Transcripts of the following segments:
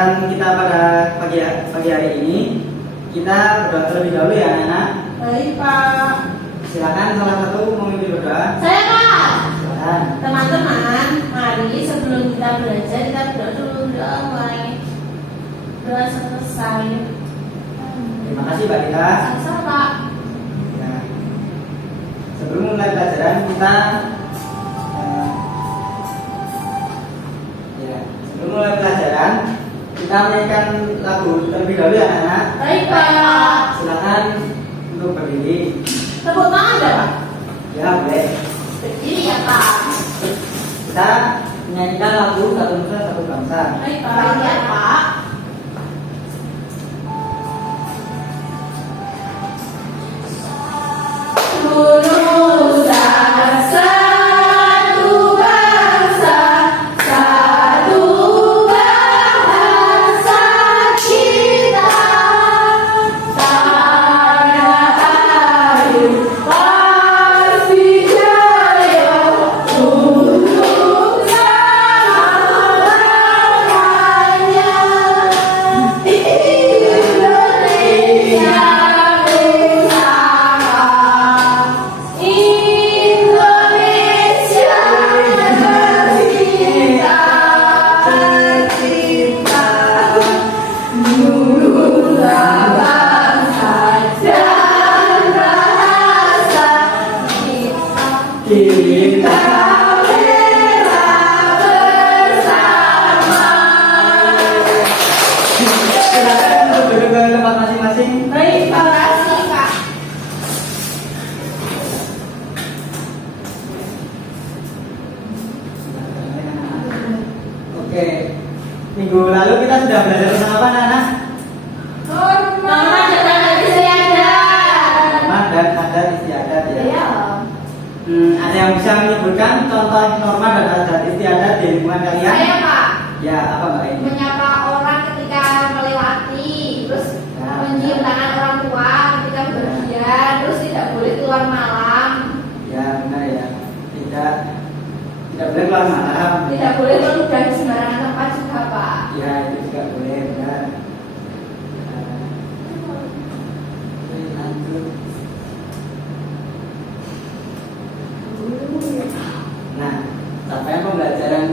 pembelajaran kita pada pagi hari ini, kita berdoa terlebih dahulu ya anak-anak. Baik Pak. Silakan salah satu memimpin berdoa. Saya Pak. Silakan. Teman-teman, mari sebelum kita belajar kita berdoa dulu. Doa selesai. Terima kasih Mbak Rita. Sama Pak. Ya. Sebelum mulai pelajaran kita sebelum mulai pelajaran kita mainkan lagu terlebih dahulu ya anak-anak. Baik Pak. Silakan untuk berdiri. Tepuk tangan ya Pak. Ya boleh. Berdiri ya Pak. Kita menyanyikan lagu Satu Nusa Satu Bangsa. Baik Pak. Baik ya Pak. Oke, minggu lalu kita sudah belajar tentang apa anak-anak? Norma dan istiadat. Norma dan adat istiadat ya. Iya. Ada yang bisa menyebutkan contoh norma dan adat istiadat di lingkungan kalian? Saya Pak. Ya, apa Mbak ini? Menyapa orang ketika melewati, terus Ya, mencium tangan orang tua ketika bepergian, terus tidak boleh keluar malam, Ya, benar ya. Tidak boleh keluar malam. tidak boleh meludah di sembarangan tempat juga Pak. Ya, itu juga boleh, benar. Lanjut. Nah, capaian pembelajaran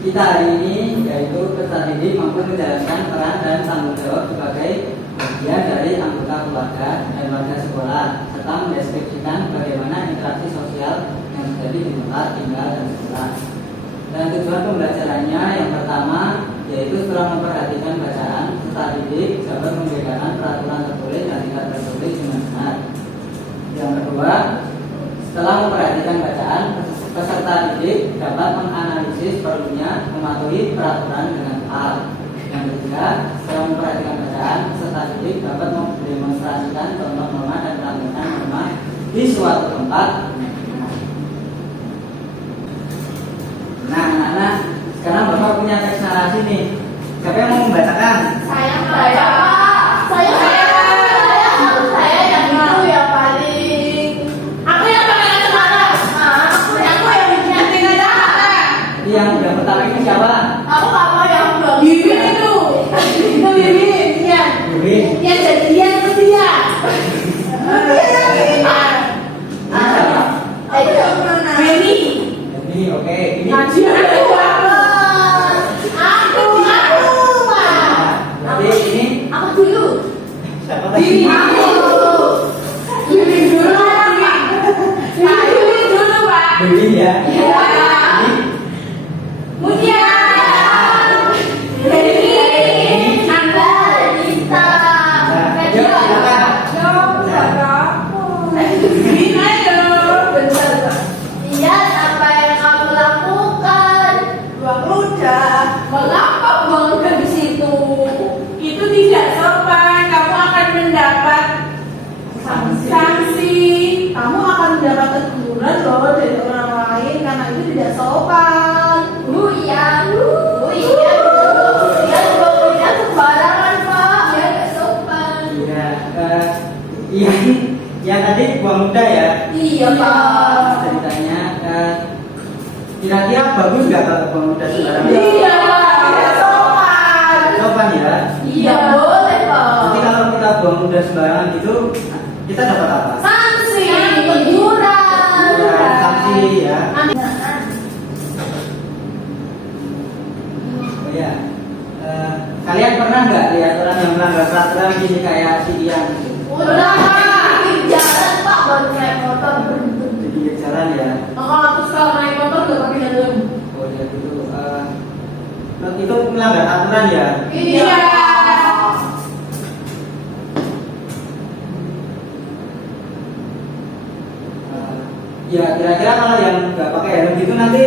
kita hari ini yaitu peserta didik mampu menjalankan peran dan tanggung jawab sebagai bagian dari anggota keluarga dan warga sekolah, serta mendeskripsikan bagaimana interaksi sosial yang terjadi di tempat tinggal dan sekolah. Dan tujuan pembelajarannya yang pertama yaitu setelah memperhatikan bacaan, peserta didik dapat membedakan peraturan tertulis dan tidak tertulis dengan benar. Yang kedua, setelah memperhatikan bacaan, peserta didik dapat menganalisis perlunya mematuhi peraturan dengan tepat. Yang ketiga, setelah memperhatikan bacaan, peserta didik dapat mendemonstrasikan contoh norma dan pelaksanaan norma di suatu tempat. Nah, anak-anak, sekarang Bapak punya teks narasi nih. Siapa yang mau membacakan? Saya Pak. Saya yang itu ya paling. Aku yang pakai kacamata. Aku yang nyeting aja. Jadi yang pertama ini siapa? Aku yang belum. Bibi itu. Itu Bibi. Iya. Bibi. Yang jadian itu dia. Siapa? Itu yang mana? Baby. Ini oke. Ini. Aku. Jadi ini Aku dulu. siapa tadi? Aku. Bibi dulu. Bibi dulu Pak. Bibi ya. Iya. Ini Kemudian ini Anda kita. yuk silakan. Lihat apa yang kamu lakukan. Buang ludah. Mengapa buang ludah di situ? Itu tidak sopan. Kamu akan mendapat sanksi. Kamu akan mendapat teguran loh dari orang lain karena itu tidak sopan. Iya. Iya, buang sembarangan Pak. Ya nggak sopan. Iya. Iya. Ya tadi buang ludah ya. Iya Pak. Ceritanya kira-kira bagus nggak kalau buang ludah sembarangan? Iya, tidak sopan. sopan ya. Iya boleh Pak. Nanti kalau kita buang udah sembarangan gitu, kita dapat apa? Sanksi, teguran. Ya, sanksi ya. Oh ya, kalian pernah nggak lihat orang yang melanggar peraturan gini kayak si Ian? Udah Pak, jalan Pak baru naik motor berhenti. Di pinggir jalan ya. Kalau terus kalau naik motor gak pakai helm. Oh ya gitu. Itu melanggar aturan ya. Iya. Ya kira-kira kalau yang nggak pakai helm gitu nanti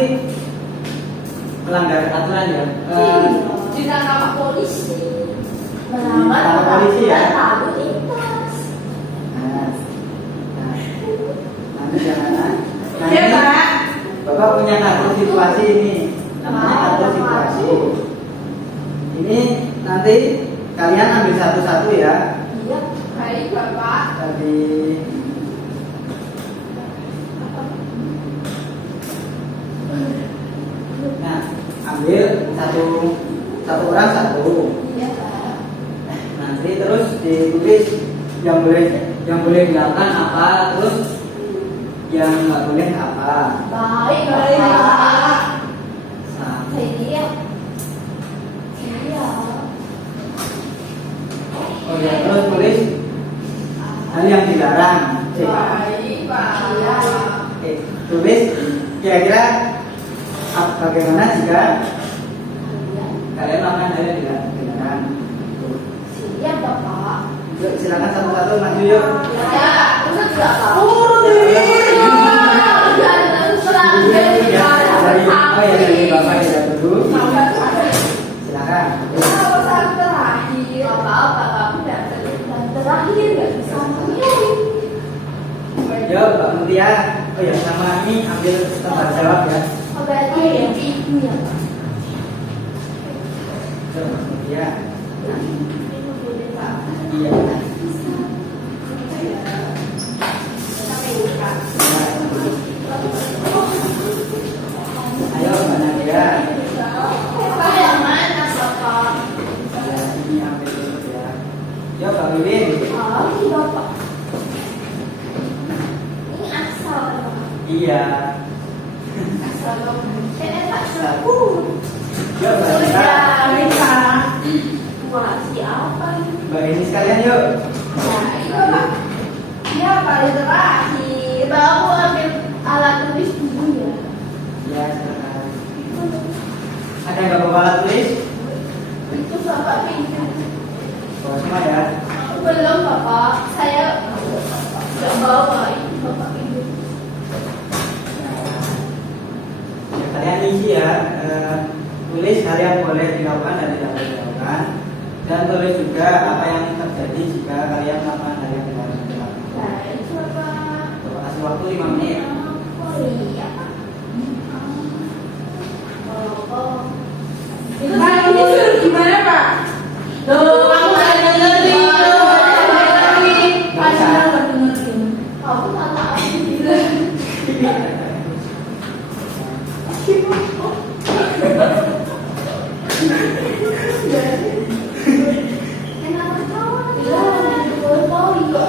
melanggar aturan ya. Ditangkap Pak polisi. Ditangkap polisi ya? Lalu lintas. Nah, nanti jangan. Iya Pak. Bapak punya kartu situasi ini, namanya kartu situasi. Ini nanti kalian ambil satu-satu ya. Iya, baik Bapak. Tadi nah, ambil satu orang satu. Iya Pak. Nanti terus ditulis yang boleh dilakukan apa, terus yang nggak boleh apa. Baik Pak. Nah, Iya. Iya. oh ya, terus tulis hal yang dilarang. Baik Pak. Iya. Oke, tulis kira-kira bagaimana jika kalian melakukan hal yang dilarang. Siap Bapak. Yuk, silakan satu-satu maju yuk. Ya, urut enggak Pak? Urut ini. Dari Bapak ya dulu. Silakan. Terakhir nggak bisa memilih. Yuk, Mbak Mutia. Oh ya, sama ini ambil tempat jawab ya. Berarti yang ibu ya Pak. Yuk, Mbak Mutia. Ibu boleh Pak. Iya. Ayo, Mbak Nadia. Pak yang mana Bapak? Ya, ini ambil dulu ya. Yuk, Mbak Wiwin. Oh, ini Bapak. Ini asal Bapak. Iya. Asal Bapak. Pak. Yuk, Mbak Nita. Rika. Wah, siapa ini? Mbak ini sekalian yuk. Nah, itu Pak. Iya, paling terakhir. Bapak aku ambil alat tulis dulu ya. Ya, silakan. Ada yang nggak bawa alat tulis? Itu Bapak pinjam. Bawa semua ya. Belum Bapak, saya nggak bawa ini Bapak pinjam. Ya, kalian isi ya. Tulis hal yang boleh dilakukan dan tidak boleh dilakukan. Dan tulis juga apa yang terjadi jika kalian melakukan hal yang tidak boleh dilakukan. Baik Bapak. Coba kasih waktu 5 menit. Oh iya Pak. Oh. Itu ini suruh gimana Pak? Tuh, aku nggak dengerin. Padahal nggak dengerin. Kamu kata aku bilang. Kenapa kau? Iya, jempol kok.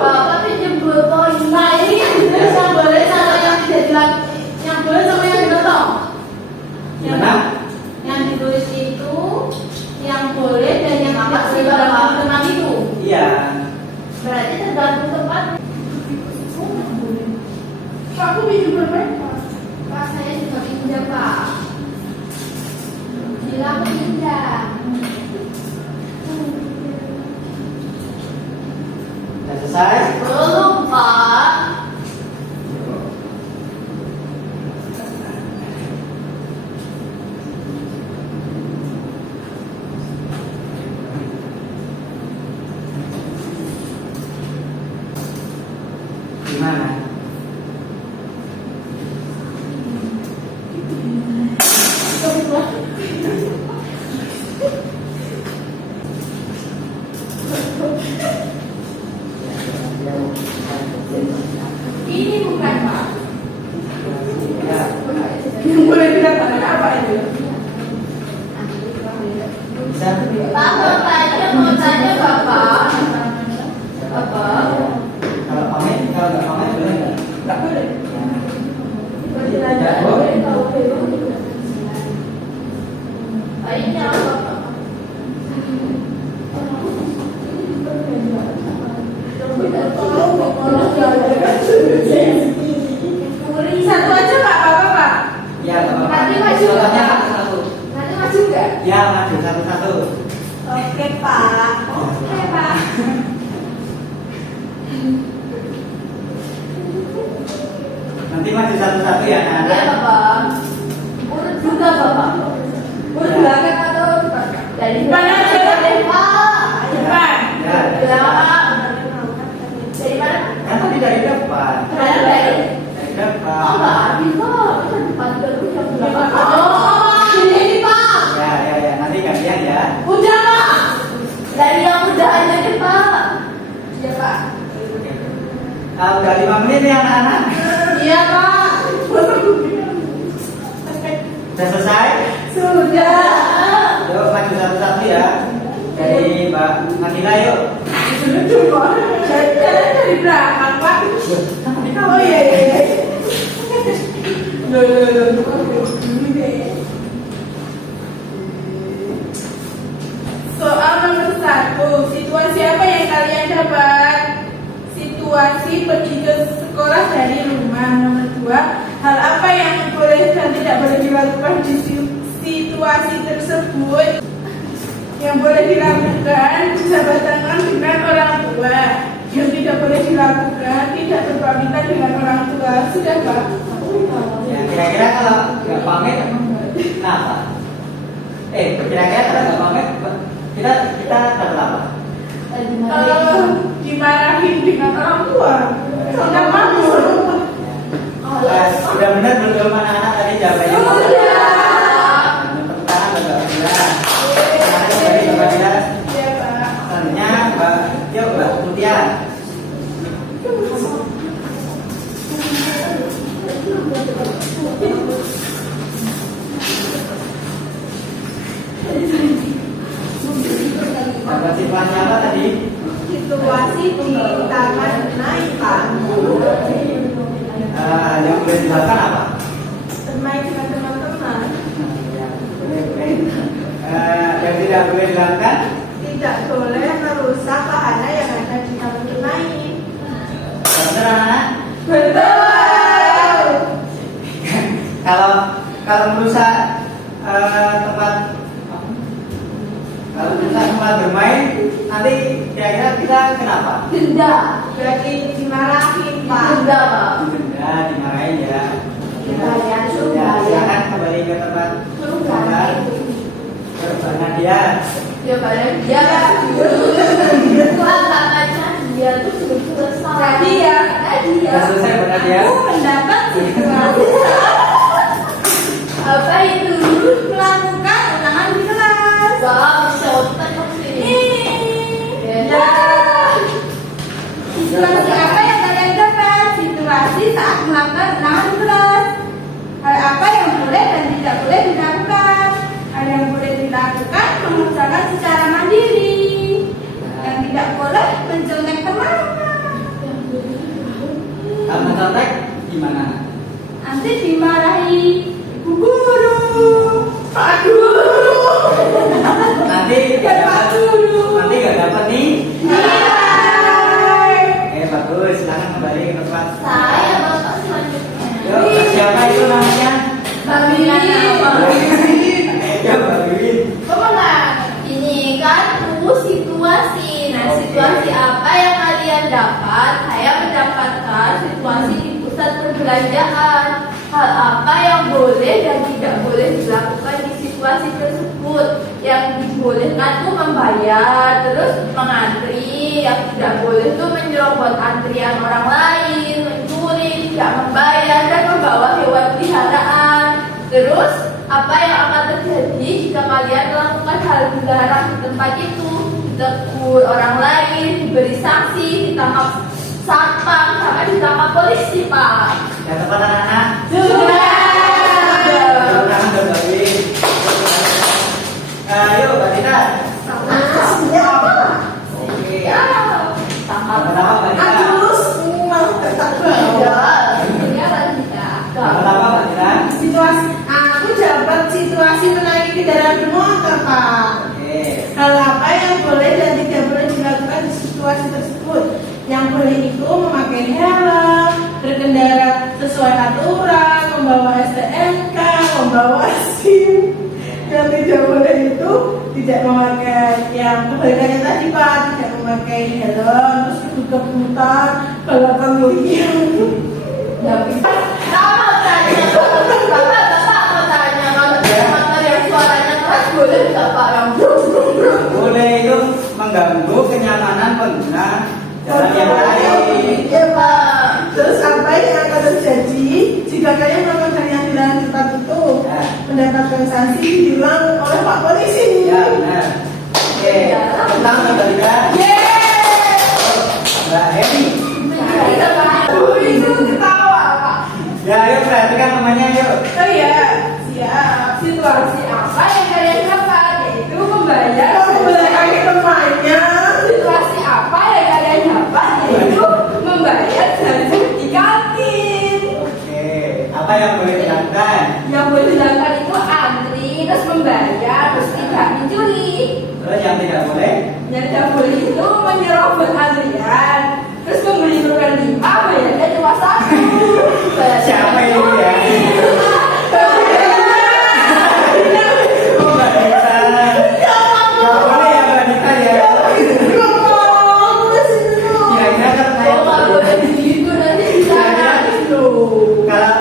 Bapak tuh jempol poin. Nah ini yang boleh sama yang tidak dilakukan. Yang boleh sama yang tidak tahu. Gimana? Yang ditulis itu yang boleh dan yang tidak dilakukan teman itu. Iya. Berarti tergantung tempat. Aku pinjam berapa? Pak saya juga pinjam Pak. Gila aku pinjam. Sudah selesai? Belum Pak. Gimana? Ini bukan Pak. Ya. Yang boleh dikatakan apa itu? Bisa? Pak, tanya mau tanya Bapak. Bapak. Kalau pamit, kalau nggak pamit boleh nggak? Nggak boleh. Nggak boleh. Baiknya Bapak. Satu aja Pak, Bapak Pak. Ya, nggak apa-apa. Nanti maju nggak, Soalnya Pak? satu-satu. Nanti maju nggak? Ya, maju satu-satu. Oke Pak. Oke Pak. Nanti maju satu-satu ya, Iya anak-anak. Bapak. Urut juga Bapak. Urut belakang atau depan? Dari depan aja deh Pak. Depan. Ya, Belakang. Dari mana? kan tadi dari depan. Dari. Dari Oh depan. nggak adil Pak. Kan depan terus yang belakang. Oh ini Pak. Ya, nanti gantian ya. Udah Pak. Dari yang udah aja deh Pak. Iya Pak. Udah 5 menit nih anak-anak. Iya Pak. Sudah selesai? Sudah. Yuk maju satu-satu ya. Dari Mbak Nadila yuk. Dari belakang Pak. Oh iya. Soal nomor 1, situasi apa yang kalian dapat? Situasi pergi ke sekolah dari rumah. Nomor 2, hal apa yang boleh dan tidak boleh dilakukan di situasi tersebut? Yang boleh dilakukan berjabat tangan dengan orang tua. Yang tidak boleh dilakukan tidak berpamitan dengan orang tua. Sudah Pak? Ya, kira-kira kalau nggak pamit, kenapa? Kira-kira kalau nggak pamit, kita dapat apa? Dimarahin dengan orang tua. Tidak mau. Sudah benar belum anak-anak tadi jawabannya? Sudah. Tepuk tangan Mbak Nadila. Terima kasih dari Mbak Nadila. Iya Pak. Selanjutnya Mbak Mutia. Dapat situasi apa tadi? Situasi di taman kenaikan. Yang boleh dilakukan apa? Bermain dengan teman-teman. Yang tidak boleh dilakukan? Tidak boleh merusak wahana yang ada di taman bermain. Benar anak-anak? Betul. Kalau merusak tempat bermain, nanti kira-kira kita kenapa? Denda. Berarti dimarahin Pak. Denda Pak. Denda, dimarahin ya. Bayar suruh Ya, bayar. silakan kembali ke tempat. Suruh bayar. Karena dia Ya bayar dia. Kata-katanya dia tuh sudah selesai. Tadi ya. sudah selesai benar dia. Aku mendapat situasi. Apa itu? Melakukan ulangan di kelas. Wah, sopan sini. Ya. Situasi apa yang kalian dapat? Situasi saat melakukan ulangan di kelas. Hal apa yang boleh dan tidak boleh dilakukan? Hal yang boleh dilakukan mengerjakan secara mandiri. Yang tidak boleh mencontek teman. Kalau mencontek gimana? Nanti dimarahi Bu Guru, Pak Guru. Nanti nggak dapat nih. Nilai. Bagus, silakan kembali ke tempat. Saya bapak selanjutnya. Yuk, siapa itu namanya? Mbak Wiwin. Ya, Mbak Wiwin. Ini kan situasi. Nah, situasi apa yang kalian dapat? Saya mendapatkan situasi di pusat perbelanjaan. Hal apa yang boleh dan tidak boleh dilakukan di situasi tersebut? Yang dibolehkan tuh membayar, terus mengantri. Yang tidak boleh tuh menyerobot antrian orang lain, mencuri, tidak membayar, dan membawa hewan peliharaan. Terus apa yang akan terjadi jika kalian melakukan hal dilarang di tempat itu? Ditegur orang lain, diberi sanksi, ditangkap satpam, sama ditangkap polisi, Pak. Ya, tempat anak-anak. Sudah. Yuk, Mbak Wiwin. Yuk, Mbak Dita. sepeda bermotor, Pak. Oke. Hal apa yang boleh dan tidak boleh dilakukan di situasi tersebut? Yang boleh itu memakai helm, berkendara sesuai aturan, membawa STNK, membawa SIM. Yang tidak boleh itu tidak memakai yang kebalikannya tadi, Pak, tidak memakai helm, terus kebut-kebutan, balapan liar. Bapak tanya kalau motor yang suaranya keras boleh nggak Pak yang Boleh, itu mengganggu kenyamanan pengguna jalan yang lain. Iya, Pak. Terus apa yang akan terjadi jika kalian melakukan hal yang dilarang di tempat itu? Ya. Mendapatkan sanksi ditilang oleh Pak Polisi. Ya, benar. Oke, tentang kebalikan. Mbak Heni. Itu ketawa, Pak. Ya, ayo perhatikan namanya yuk. Oh iya, siap. situasi apa yang kalian dapat yaitu membayar Kamu boleh pakai temannya. situasi apa yang kalian dapat yaitu membayar jajan di kantin. Oke, apa yang boleh dilakukan? Yang boleh dilakukan itu antri terus membayar terus tidak mencuri. Terus yang tidak boleh? Yang tidak boleh itu menyerobot antrian terus membeli makan 5 bayarnya cuma 1. Siapa itu ya? Oh, Mbak Dita. Nggak boleh ya Mbak Dita ya? Kira-kira kan saya Oh, nggak boleh begitu nanti bisa kalau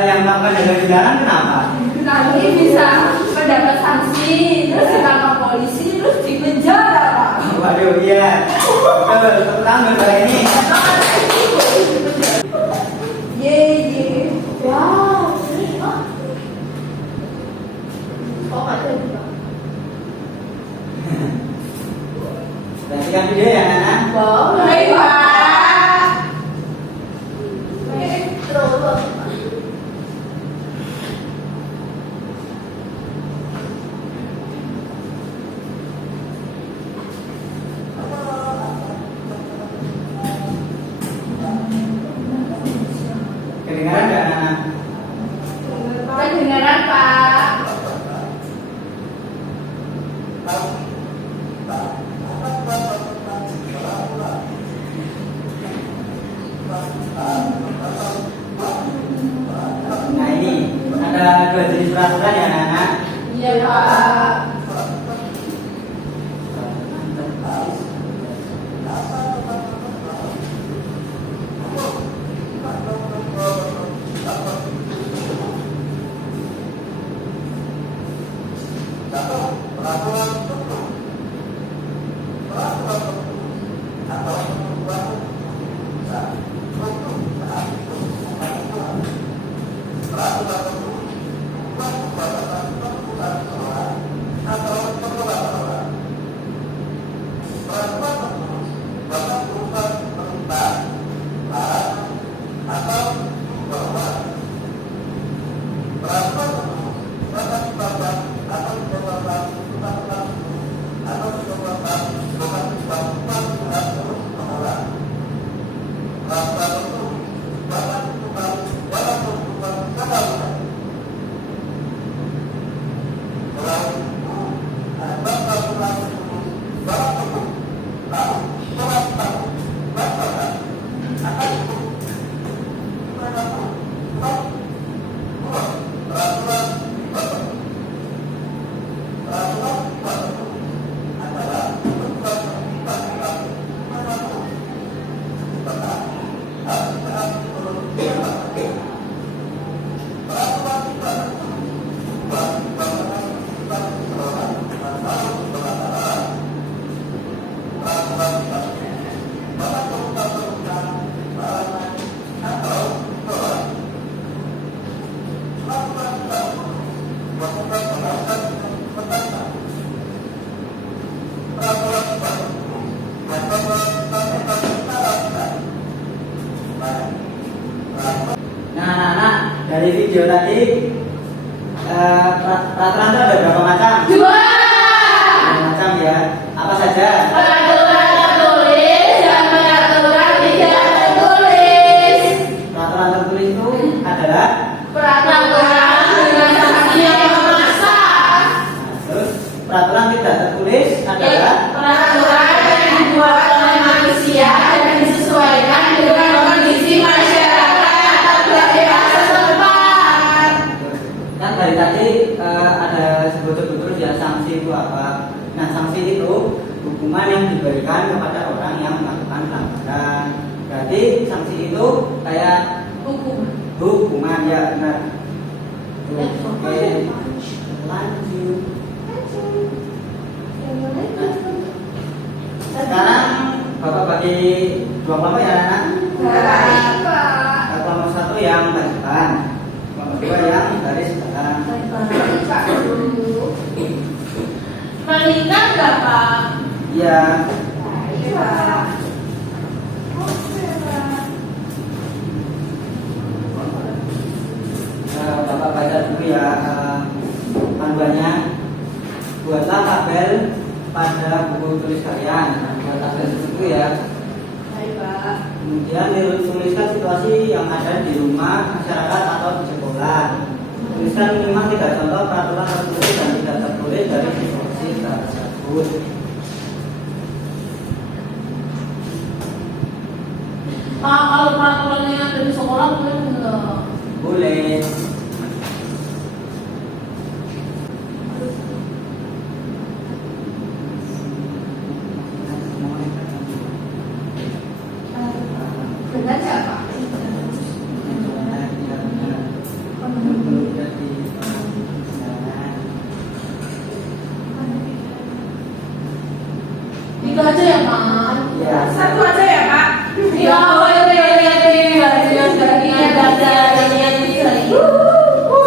yang melakukan jaga jalan kenapa? nanti bisa mendapat sanksi terus ditangkap polisi terus dipenjara Pak. Waduh, iya. Betul, tentang Mbak ini. Ye. Wow. Oh, nggak jadi Pak. Perhatikan video ya Nana. Wow. Baik, Pak. Terus. Kedengaran nggak Nana? Kedengaran Pak. Nah ini ada dua jenis peraturan ya Nana. Iya Pak. Nah Nana, dari video tadi peraturan itu ada berapa macam? 2. Berapa macam ya? Apa saja? Peraturan tertulis dan peraturan tidak tertulis. Peraturan tertulis itu adalah Peraturan dengan sanksi yang memaksa. sanksi itu apa? Nah, sanksi itu hukuman yang diberikan kepada orang yang melakukan pelanggaran. Berarti sanksi itu kayak hukuman ya, benar. Oke, lanjut. Sekarang Bapak bagi dua kelompok ya anak. Baik, Pak. Kelompok satu yang bajikan, kelompok dua yang garis belakang. Baik, Pak. Dulu. Meningkat nggak Pak? Iya. Baik, Pak. Oke, Pak. Bapak baca dulu ya panduannya. Buatlah tabel pada buku tulis kalian. Nah, buat tabel itu ya. Baik, Pak. Kemudian tuliskan situasi yang ada di rumah, masyarakat atau di sekolah. Tuliskan minimal 3 contoh peraturan tertulis dan tidak tertulis dari situasi tersebut. Pak, kalau peraturannya yang ada di sekolah boleh nggak? Boleh. Dengan siapa? Itu aja ya Pak? Ya, Satu aja ya, Pak. Ya, boleh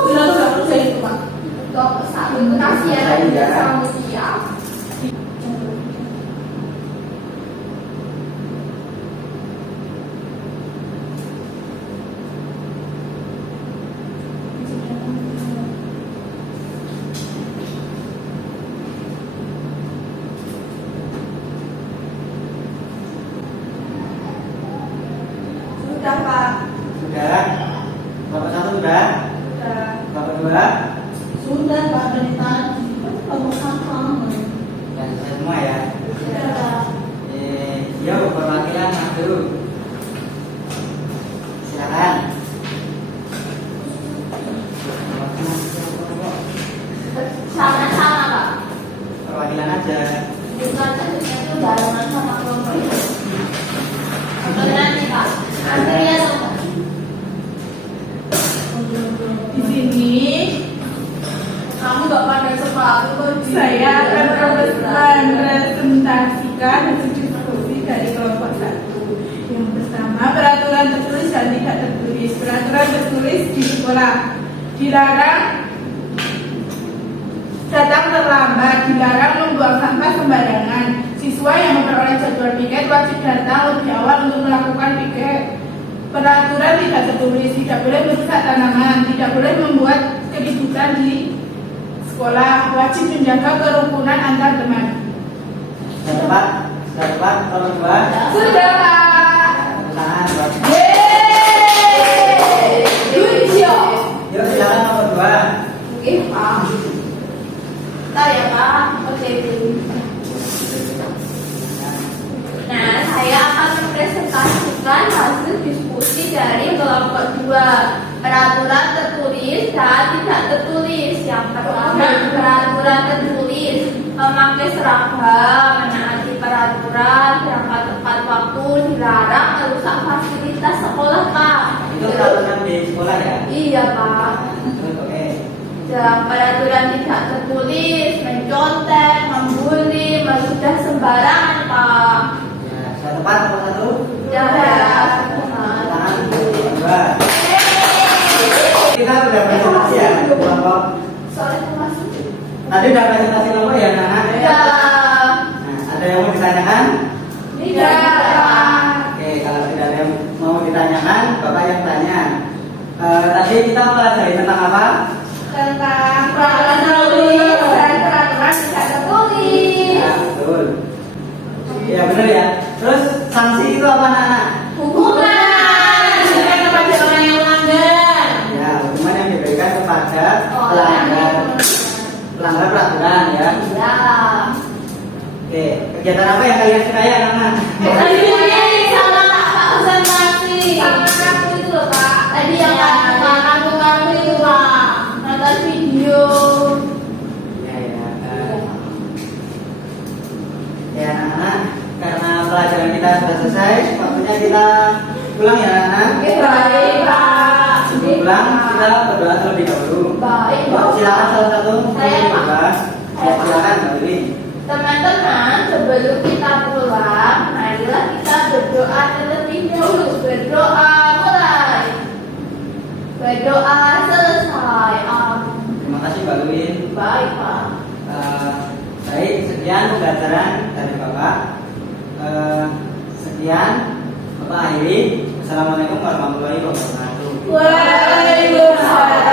sudah selesai itu Pak. Untuk satu itu kasihan dan sama siap. Sudah, Pak. sudah. Bapak satu sudah. Sudah. Bapak dua. Sudah Pak dari tadi. Kamu sama. Dan saya semua ya. Sudah. Yo, perwakilan maju. Silakan. Sama-sama Pak. Perwakilan aja. Bukan itu barengan sama kelompok itu. Beneran nih Pak. Antri ya sama. Di sini Kamu gak pandai sepatu kok. saya akan merepresentasikan hasil diskusi dari kelompok satu. Yang pertama, peraturan tertulis dan tidak tertulis. Peraturan tertulis di sekolah dilarang datang terlambat, dilarang membuang sampah sembarangan. Siswa yang memperoleh jadwal piket wajib datang lebih awal untuk melakukan piket. Peraturan tidak tertulis, tidak boleh merusak tanaman, tidak boleh membuat keributan di sekolah, wajib menjaga kerukunan antar teman. Sudah tepat, kalau dua. Sudah, Pak. Tangan, Bapak. Yeay, good job. Yuk, silakan nomor dua. Oke, Pak. Bentar ya Pak. Oke. Nah, saya akan mempresentasikan hasil diskusi dari kelompok 2. Peraturan tertulis dan tidak tertulis. Yang pertama, peraturan tertulis memakai seragam, menaati peraturan, berangkat tepat waktu, dilarang merusak fasilitas sekolah Pak. Itu peraturan di sekolah ya? Iya Pak. Oke. Dalam peraturan tidak tertulis, mencontek, membuli, meludah sembarangan Pak. Ya, sudah tepat nomor satu. Ya, Tangan, dua. Kita sudah presentasi ya kelompok. soalnya masuk. Tadi udah presentasi kelompok ya Nana? Ya, Nah, ada yang mau ditanyakan? tidak. Oke, kalau tidak ada yang mau ditanyakan, Bapak yang tanya. Tadi kita pelajari tentang apa? Tentang peraturan tertulis dan peraturan tidak tertulis. Ya, betul. Ya benar ya. Terus sanksi itu apa Nana? Hukuman diberikan kepada orang yang melanggar. Ya, hukuman yang diberikan kepada Orang yang pelanggar peraturan ya. Iya. Oke, kegiatan apa yang kalian suka ya Nana? Tadi ini sama Pak presentasi. Sama aku itu loh, Pak. Tadi yang kamu itu Pak. Nonton video. Ya ya. kita berdoa terlebih dahulu. Baik, Pak, Bapak. silakan salah satu. Saya, Pak. Berdoa. Ya, silakan Mbak Wiwin. Teman-teman, sebelum kita pulang, marilah kita berdoa terlebih dahulu. Berdoa mulai. Berdoa selesai. Amin. Terima kasih Mbak Wiwin. Baik, Pak. Baik, sekian pembelajaran dari Bapak. Sekian Bapak akhiri. Assalamualaikum warahmatullahi wabarakatuh. Waalaikumsalam.